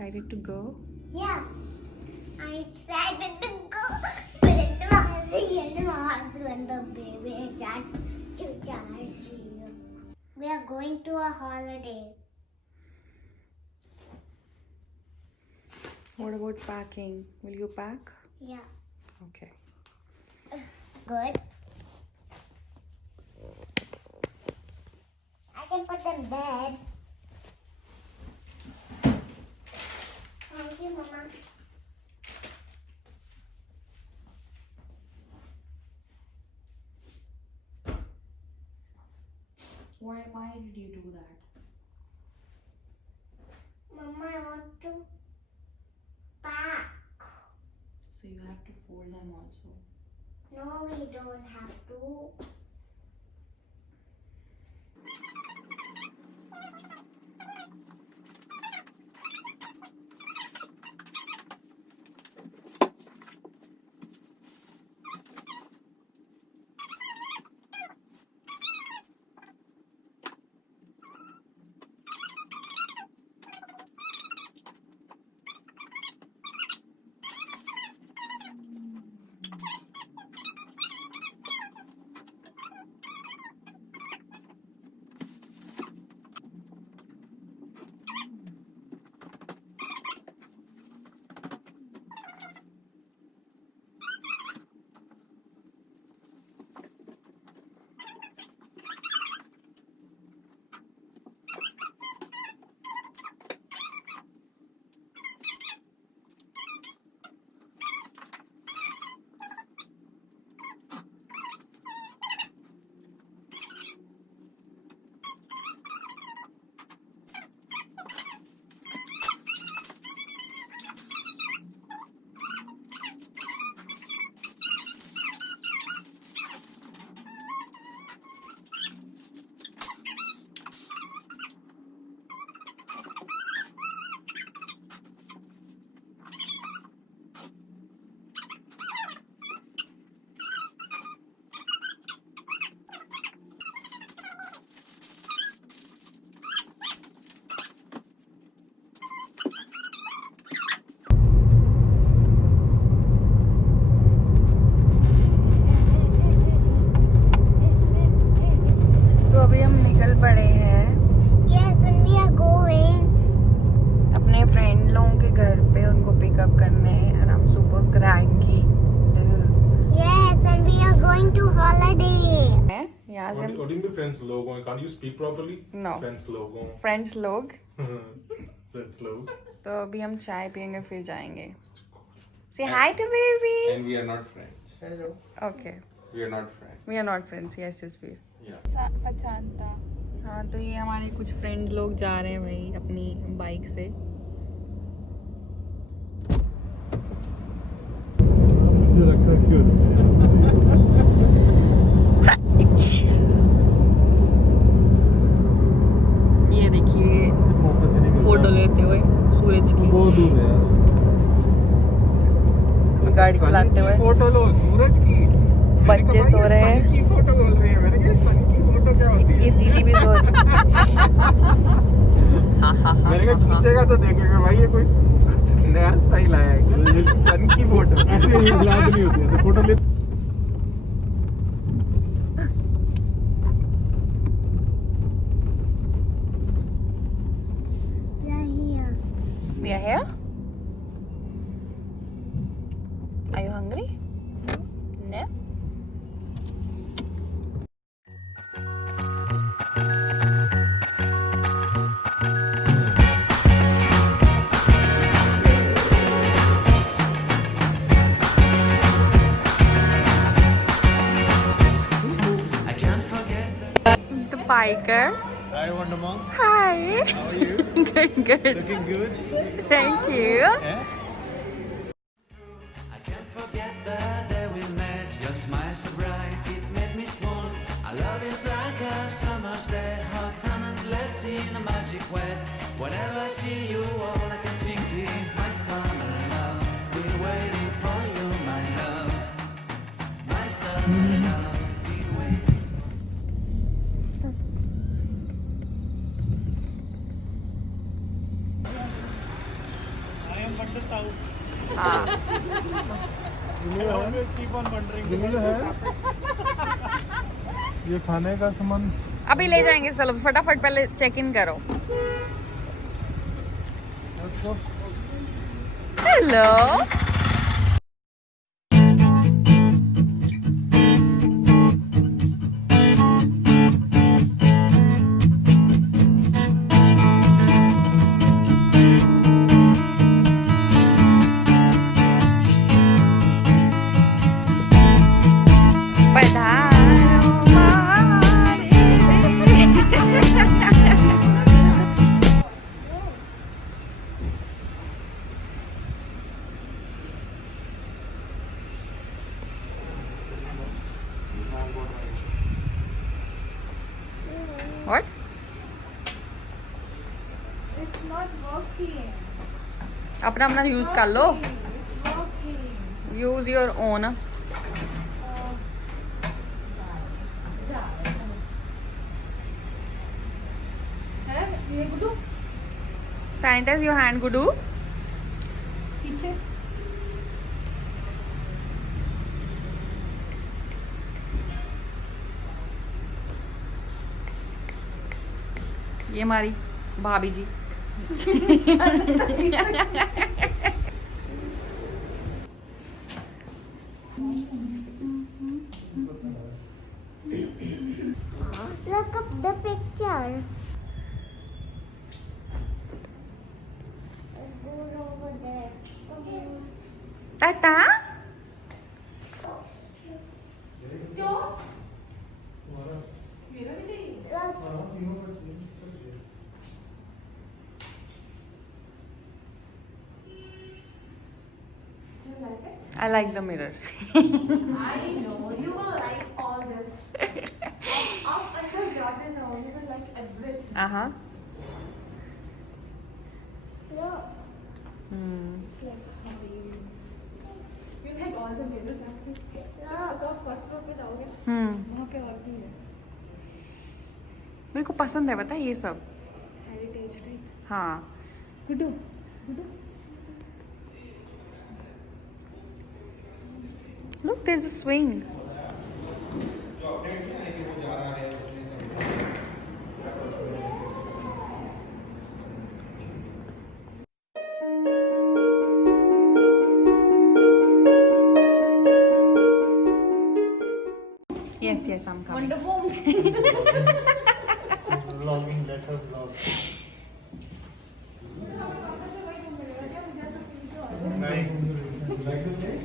excited to go? Yeah, I'm excited to go. But it was when the baby chat to charge you. We are going to a holiday. What about packing? Will you pack? Yeah. Okay. Good. I can put them in bed. Thank you, Mama. Why did you do that? Mama, I want to pack. So you have to fold them also. No, we don't have to. So अभी हम निकल पड़े हैं Yes, and we are going. अपने friend लोगों के घर पे उनको पिकअप करने and I'm super cranky. This is Yes, and we are going to holiday. है यहाँ से What do you mean friends logo? Can't you speak properly? No. Friends logo. Friends लोग Friends logo. तो अभी हम चाय पियेंगे फिर जाएंगे. Say hi to baby. And we are not friends. Hello. Okay. We are not friends. We are not friends. Yes, Jasveer. Yeah. पहचानता हाँ तो ये हमारे कुछ फ्रेंड लोग जा रहे हैं भाई अपनी बाइक से. ये देखिए फोटो लेते हुए सूरज की बहुत दूर है यार. गाड़ी चलाते हुए. फोटो लो सूरज की. बच्चे सो रहे हैं. की फोटो बोल रही है. मैंने कहा सन की फोटो क्या होती ये है? दीदी भी सो रही. हाँ हाँ हाँ मैंने कहा हाँ, हाँ. खींचेगा तो देखेगा भाई ये कोई कुछ नया स्टाइल आया है. सन की फोटो ऐसे याद नहीं होती है. फोटो ले We are here. We are here. Are you hungry? No. The biker. Hi Wonder Mom. Hi. How are you? Good, good. Looking good. Thank you. Yeah. I can't forget the day we met. Your smile so bright, it made me swoon. Our love is like a summer's day, hot and endless in a magic way. Whenever I see you, all I can think is my summer love. Been waiting for you, my love. My summer love. Been waiting. हाँ ये है ये खाने का सामान अभी ले जाएंगे, चलो फटाफट पहले चेक इन करो। Hello What? It's not working. अपना अपना यूज कर लो, It's working. Use your own. है ये गुड्डू सैनिटाइज योर हैंड गुडू। पीछे ये हमारी भाभी जी। Look up the picture. Let's go over there. Tata. क्यों मेरा भी चाहिए I like the mirror. I know you will like all this. आप अंदर जाते जाओ, you will like everything. Uh-huh. Look. It's like you like all the mirrors actually. Look. आप first floor पे जाओगे वहाँ पे और भी है मेरे को पसंद है, पता है ये सब। Heritage type. हाँ Guddu Guddu look there's a swing. Yes, I'm coming. vlogging, let her vlog. Like the same?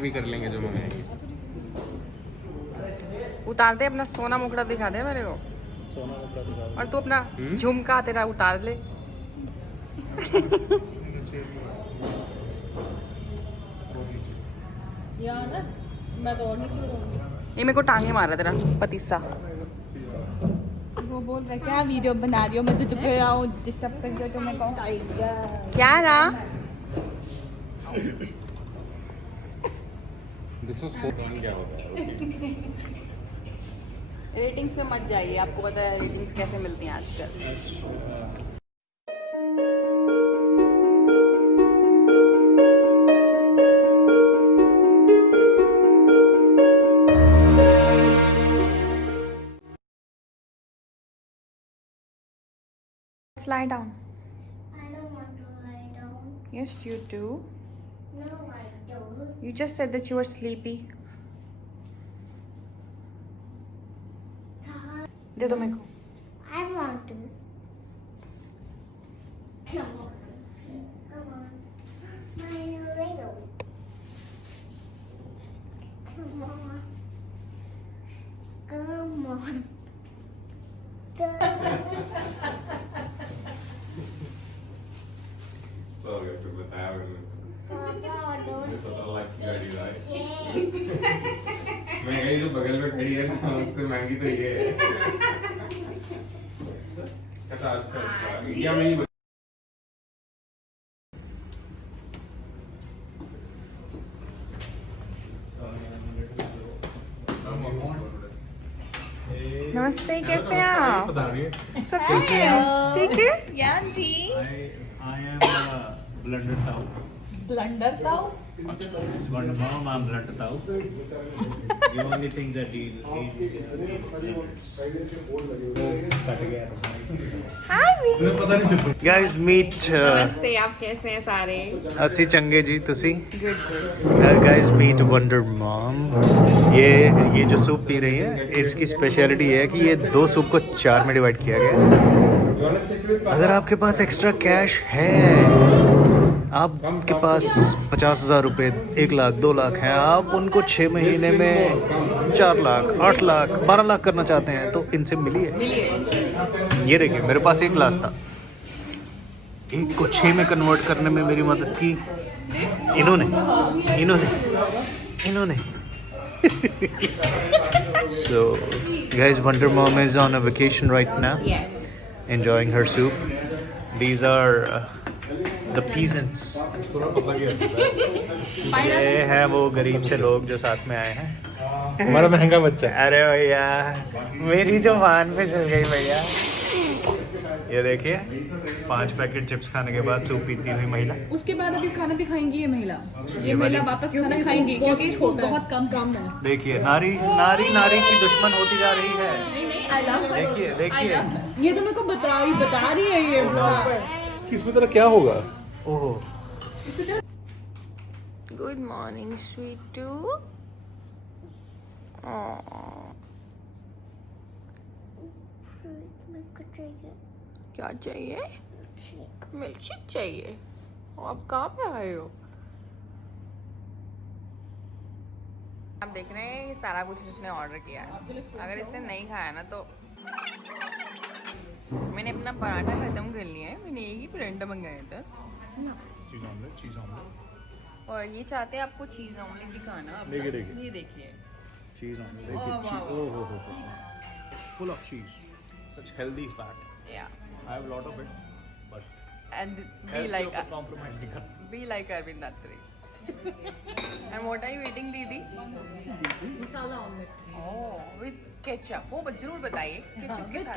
भी कर लेंगे जो मंगाएंगे। उतारते अपना सोना मुखड़ा दिखा दे मेरे को। सोना मुखड़ा दिखा। और तू अपना झुमका तेरा उतार ले। यहाँ ना मैं तो और नीचे रहूँगी। ये मेरे को टांगे मार रहा तेरा पतीसा। वो बोल रहा है क्या वीडियो बना रही हो, मैं तुझे फिर आऊँ डिस्टर्ब कर दिया तो मैं कहूँ क्या रहा? This was so fun क्या होगा? रेटिंग्स में मत जाइए, आपको पता है रेटिंग्स कैसे मिलती हैं आजकल। Let's lie down. I don't want to lie down. Yes, you do. No, I don't. You just said that you were sleepy. दे दो मेरे को। I want to. Come on. Come on. My little. Come on. Come on. Sorry, फिर बताया मैंने। Papa, don't पता लग गाड़ी लाए। say. महंगाई जो बगल में खड़ी है ना उससे महंगी तो ये है। अच्छा अच्छा अच्छा ये मैं नहीं नमस्ते, कैसे हैं आप? बता रही है। सब ठीक है? ठीक है? I am Blunder Tau. Blunder ताऊ? Wonder Mom, I'm Blunder Tau. The only things I deal Guys, meet नमस्ते, आप कैसे हैं सारे? ਅਸੀਂ ਚੰਗੇ ਜੀ ਤੁਸੀਂ good good. guys meet Wonder Mom. ये जो सूप पी रही है इसकी स्पेशलिटी है कि ये 2 सूप को 4 में डिवाइड किया गया है। अगर आपके पास एक्स्ट्रा कैश है, आपके पास 50,000 रुपए, 1 लाख, 2 लाख हैं, आप उनको 6 महीने में 4 लाख, 8 लाख, 12 लाख करना चाहते हैं तो इनसे मिलिए। ये देखिए मेरे पास 1 ग्लास था, 1 को 6 में कन्वर्ट करने में मेरी मदद की इन्होंने So guys, Wonder Mom is on a vacation right now, Yes. enjoying her soup. These are the peasants. ये है वो गरीब से लोग जो साथ में आए हैं। हमारा महंगा बच्चा। अरे भैया मेरी जो मान पे चल गई भैया। ये देखिए 5 पैकेट चिप्स खाने के बाद सूप पीती हुई महिला। उसके बाद अभी खाना भी खाएंगी ये महिला। ये वाली- महिला वापस खाना खाएंगी क्योंकि सूप बहुत कम है। देखिए नारी की दुश्मन होती जा रही है। नहीं आई लव देखिए ये तो मेरे को बता रही है ये किसमें तरह क्या होगा? ओहो गुड मॉर्निंग स्वीटू। मेरे को चाहिए क्या चाहिए? मिल्कशेक चाहिए? आप कहाँ पे आए हो? आप देख रहे हैं ये सारा कुछ इसने ऑर्डर किया है। अगर इसने नहीं खाया ना तो मैंने अपना पराठा खत्म कर लिया है। मैंने एक ही पराठा मंगाया था चीज ऑमलेट और ये चाहते हैं आपको चीज ऑमलेट दिखाना। आप देखिए। ये देखिए चीज ऑमलेट Oh, wow. ओहो full of cheese, such healthy fat. yeah I have lot of it but and be like compromise नहीं करना। be like Arvind Attri. And what are you eating, दीदी? मसाला omelette Oh, with ketchup. वो जरूर बताइए ketchup के साथ।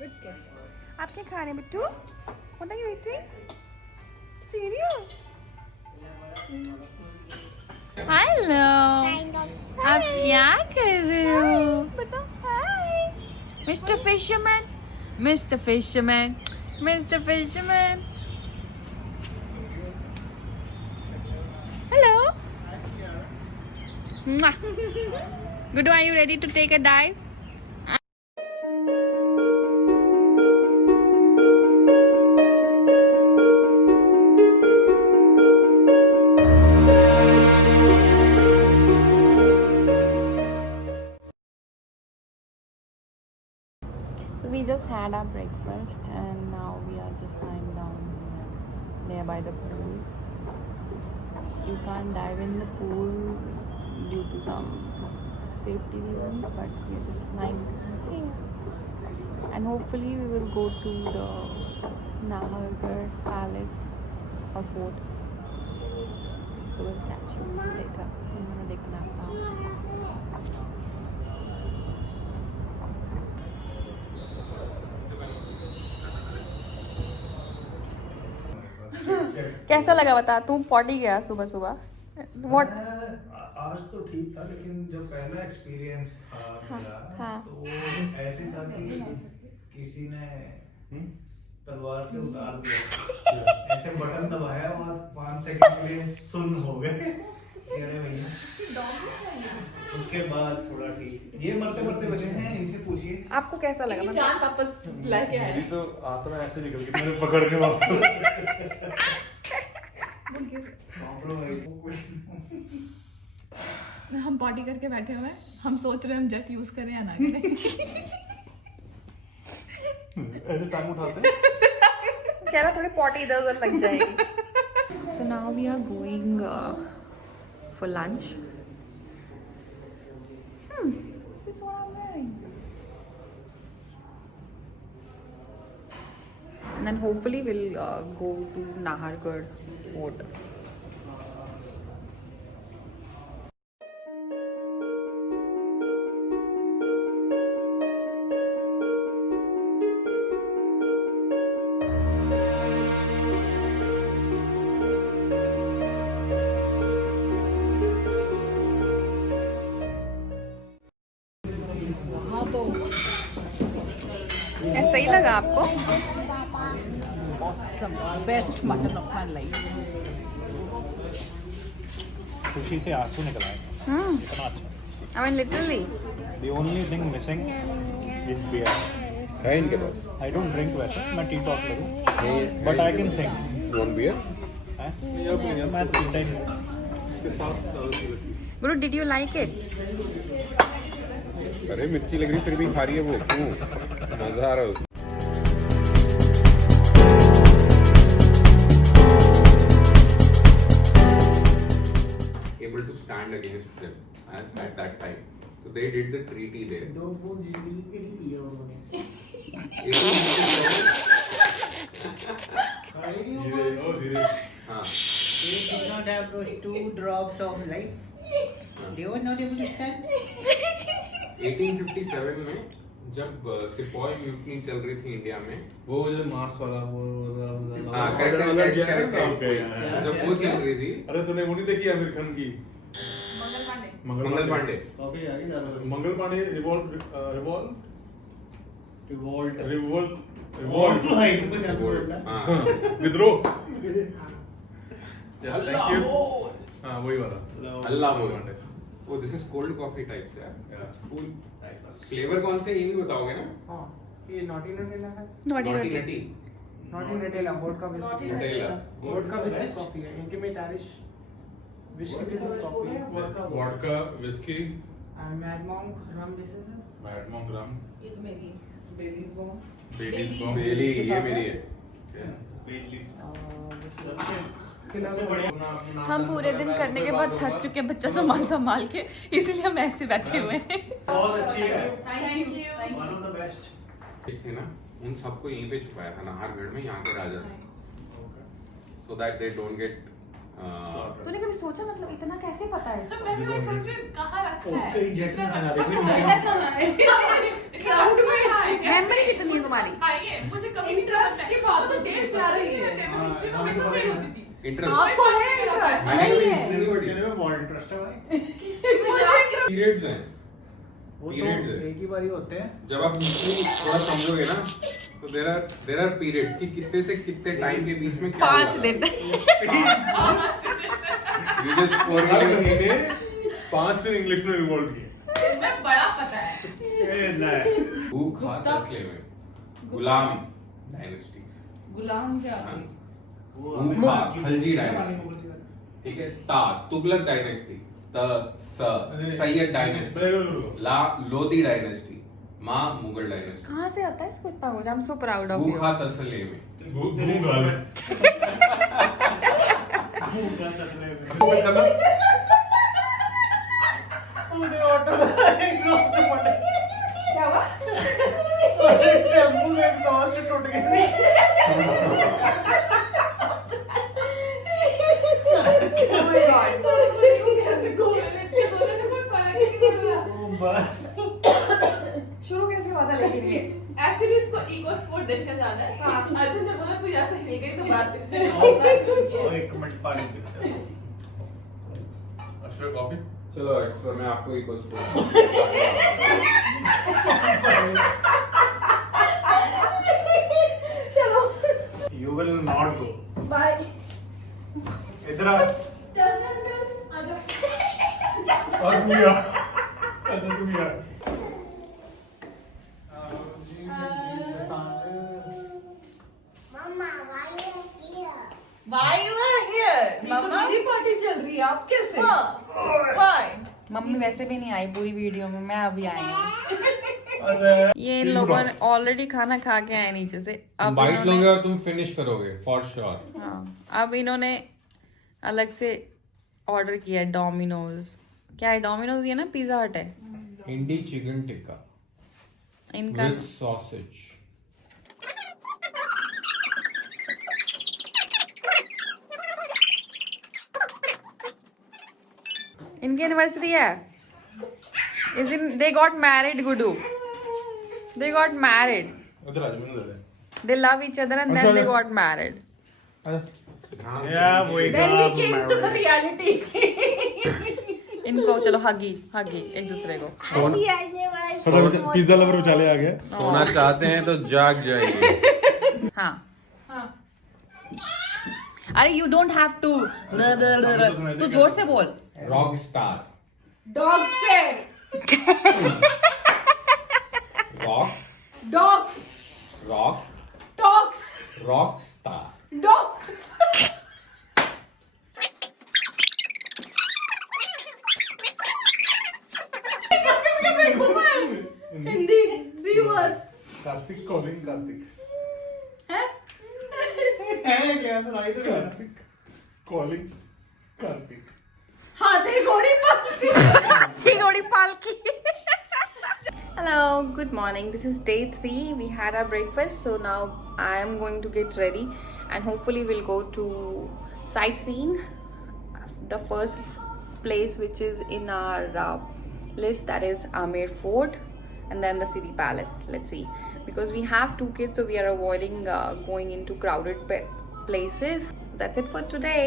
With ketchup. आप क्या खा रहे हैं Bittu? What are you eating? Cereal? Hello. kind of आप क्या कर रहे हो? बताओ। Hi. Mr. Fisherman. Mr. Fisherman. Mr. Fisherman. Hello. Mwah. Gudu, are you ready to take a dive? So we just had our breakfast and now we are just lying down there by the pool. You can't dive in the pool due to some safety reasons, but we are just lying here. And hopefully we will go to the Nahargarh Palace or fort. So we'll catch you later. I'm gonna take a nap now. कैसा लगा बता, तू potty गया सुबह सुबह? What? आज तो ठीक था, लेकिन जो पहला एक्सपीरियंस था मेरा, हाँ। तो वो ऐसे था कि किसी ने तलवार से उतार दिया, ऐसे बटन दबाया और 5 सेकंड के लिए सुन्न हो गए। अरे भैया, उसके बाद थोड़ा ठीक। ये मरते मरते बचे हैं, इनसे पूछिए। आपको कैसा लगा? मतलब जान वापस लेके आए। मेरी तो आत्मा ऐसे निकल गई, मैंने पकड़ के वापस। हम पॉटी करके बैठे हुए हैं, हम सोच रहे हैं हम जेट यूज करें या ना करें। ऐसे टांग उठाते हैं। कह रहा थोड़ी पॉटी इधर उधर लग जाएगी। So now we are going for lunch. This is what I'm wearing. And then hopefully we'll go to Nahargarh Fort. सही लगा आपको? Awesome, best mutton of my life. खुशी से आंसू निकल आए, इतना अच्छा। I mean literally. The only thing missing is beer. है इनके पास। I don't drink वैसे, मैं टी टॉकर हूँ, but I can think. One beer? हैं? मैं तो पीता ही नहीं। इसके साथ Guru, did you like it? अरे मिर्ची लग रही फिर भी खा रही है वो, क्यों? मजा आ रहा है उसमें। Able to stand against them at that time. So they did the treaty there. दो बूंद जिंदगी के लिए पिया उन्होंने। धीरे। हाँ, They did not have those 2 drops of life. They were not able to stand. 1857 में जब सिपॉय म्यूटनी चल रही थी इंडिया में, वो जो मार्स वाला वो हाँ करेक्ट, जब वो चल रही थी, अरे तूने वो नहीं देखी आमिर खान की? मंगल पांडे। मंगल पांडे रिवॉल्ट हाँ, विद्रोह। Thank you. हाँ वही वाला अल्लाह पांडे। वो this is cold coffee type से है। कूल फ्लेवर कौन से ये भी बताओगे ना? हाँ ये नॉटी नटेला है। Naughty naughty naughty. Nutty naughty Nutella vodka biscuit. Nutella vodka biscuit coffee है, इनके में टारिश विस्की बिस्किट कॉफी है। Vodka whisky Mad Monk rum biscuit है। मैड मॉन्क रम ये तो मेरी है। बेलीज बॉम्ब। बेलीज बॉम्ब बेली ये मेरी है। हम पूरे दिन करने के बाद थक चुके बच्चा संभाल संभाल के, इसीलिए हम ऐसे बैठे हुए हैं। बहुत अच्छी है। Thank you. One of the best. थे ना, उन सबको यहीं पे छुपाया था नाहरगढ़ में, यहाँ के राजा, so that they don't get तूने कभी सोचा मतलब इतना कैसे पता है? तो मैं भी वही सोच रही हूँ, कहाँ रखा है? कहीं जेट में चला रही क्राउड में है। मेमोरी कितनी है तुम्हारी? आइए, मुझे कभी इंटरेस्ट की बात तो देर से आ रही है। केमिस्ट्री तो हमेशा फेल होती थी। इंटरेस्ट। आपको है इंटरेस्ट? नहीं है। तेरे में बहुत इंटरेस्ट है भाई। पीरियड्स हैं, वो तो Periods है। एक ही बारी होते हैं। जब आप हिस्ट्री थोड़ा समझोगे ना, तो देयर आर पीरियड्स कि कितने से कितने टाइम के बीच में क्या 5 दिन। You just pour her it in. महीने 5 से इंग्लिश में रिवॉल्व किए। मैं बड़ा पता है। भूखा तस्ले में गुलाम डायनेस्टी, गुलाम क्या? भूखा खलजी डायनेस्टी, ठीक है, ता तुगलक डायनेस्टी, त सैयद डायनेस्टी, ला लोधी डायनेस्टी, माँ मुगल डायनेस्टी। कहाँ से आता है इसको इतना कुछ? I am so proud of you. भूखा तस्ले में क्या हुआ? टेम्पू का एग्जॉस्ट टूट गया। शुरू कैसे हुआ था लेकिन ये? Actually इसको इको स्पोर्ट देखने जाना है। अरविंद ने बोला तू यहाँ से हिल गई तो बस इसने एक मिनट पानी पी कॉफी चलो एक्स्ट्रा मैं आपको इको स्पोर्ट चलो you will not go by इधर आ चल चल चल आ जाओ और भैया चल भैया Mama, why are you here? Why you are here? मम्मा मेरी पार्टी चल रही है आप कैसे Why? मम्मी वैसे भी नहीं आई पूरी वीडियो में, मैं अभी आई हूँ। अरे ये इन लोगों ने ऑलरेडी खाना खा के आए नीचे से। अब बाइट इन्होंने- लोगे और तुम फिनिश करोगे फॉर श्योर। हाँ, अब इन्होंने अलग से ऑर्डर किया है डोमिनोज। क्या है डोमिनोज? ये ना पिज्जा हट है इंडी चिकन टिक्का इनका। With sausage. इनकी एनिवर्सरी है। इस दिन दे गॉट मैरिड गुडू, दे गॉट मैरिड, उधर आज मैंने they they love each other and then they got married. या वही Then we came to the reality. इनको चलो हगी हगी एक दूसरे को। पिज्जा लवर उछाले आ गया। सोना चाहते हैं तो जाग जाइए। हाँ अरे यू डोंट हैव टू, तू जोर से बोल। Rock star. Dog said. Rock Dogs. Rock Dogs. Rock star. Dogs. किसके देखूं मैं? हिंदी रिवर्स कार्तिक कॉलिंग कार्तिक है? है क्या सुनाई तो कार्तिक कॉलिंग कार्तिक हाथी घोड़ी पालकी. Hello, good morning. This is day 3. We had our breakfast, so now I am going to get ready and hopefully we'll go to sightseeing. The first place which is in our list, that is Amer Fort, and then the City Palace. Let's see, because we have 2 kids, so we are avoiding going into crowded places. That's it for today.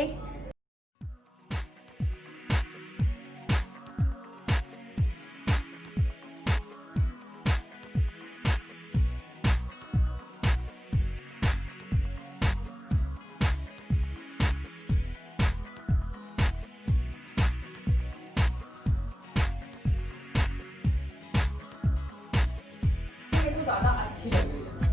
मेरे को ज्यादा अच्छी लग रही है।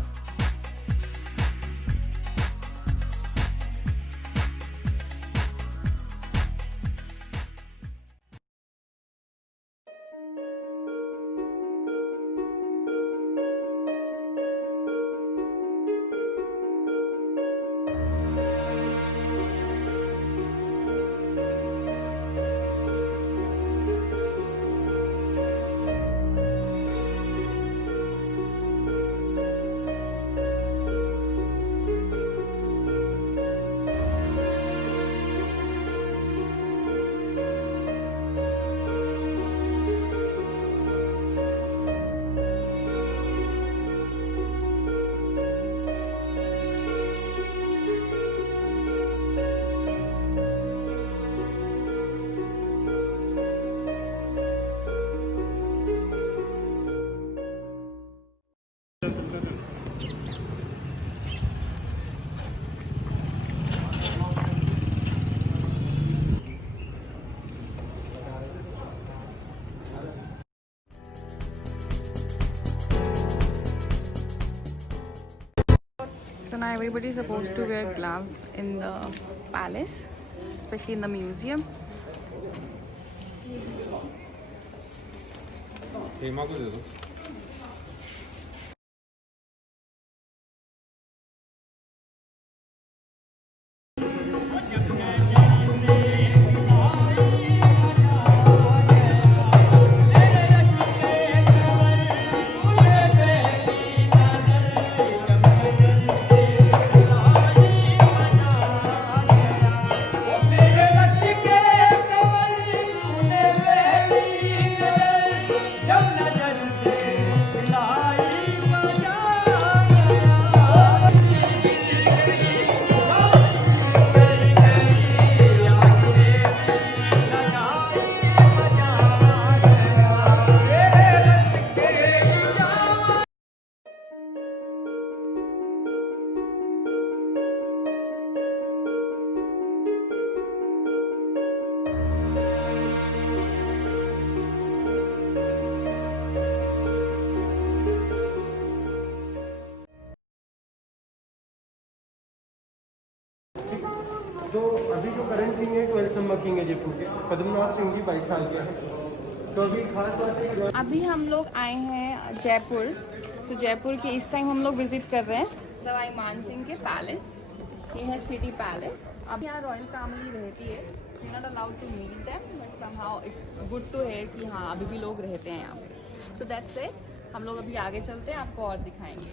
So now everybody is supposed to wear gloves in the palace, especially in the museum. Hema को दे दो। जब नजर से तो अभी जो करंट किंग है 12th नंबर किंग है जयपुर के, पद्मनाभ सिंह जी 22 साल के हैं। तो अभी खास बात है कि अभी हम लोग आए हैं जयपुर, तो जयपुर के इस टाइम हम लोग विजिट कर रहे हैं सवाई मानसिंह के पैलेस। ये है सिटी पैलेस। अब यहाँ रॉयल फैमिली रहती है, we not allowed to meet them, but somehow it's good to hear कि हाँ अभी भी लोग रहते हैं यहाँ पे। सो दैट्स इट, हम लोग अभी आगे चलते हैं, आपको और दिखाएंगे।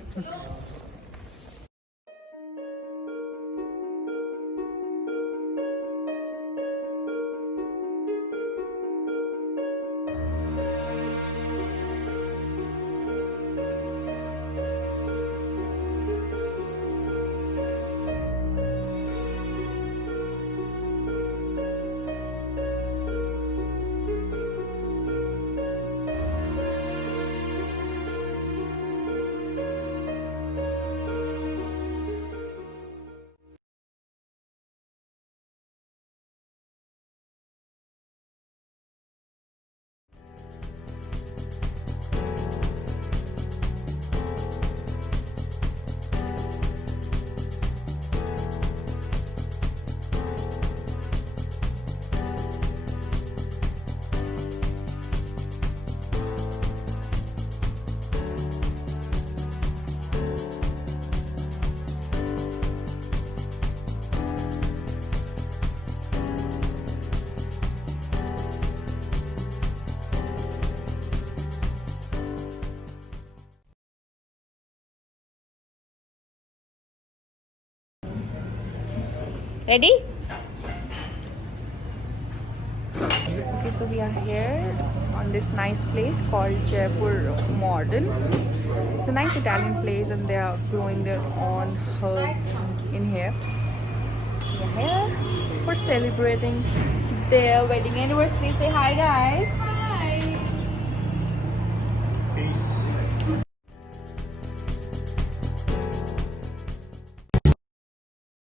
Ready? Okay, so we are here on this nice place called Jaipur Modern. It's a nice Italian place and they are growing their own herbs in here. We are here for celebrating their wedding anniversary. Say hi guys.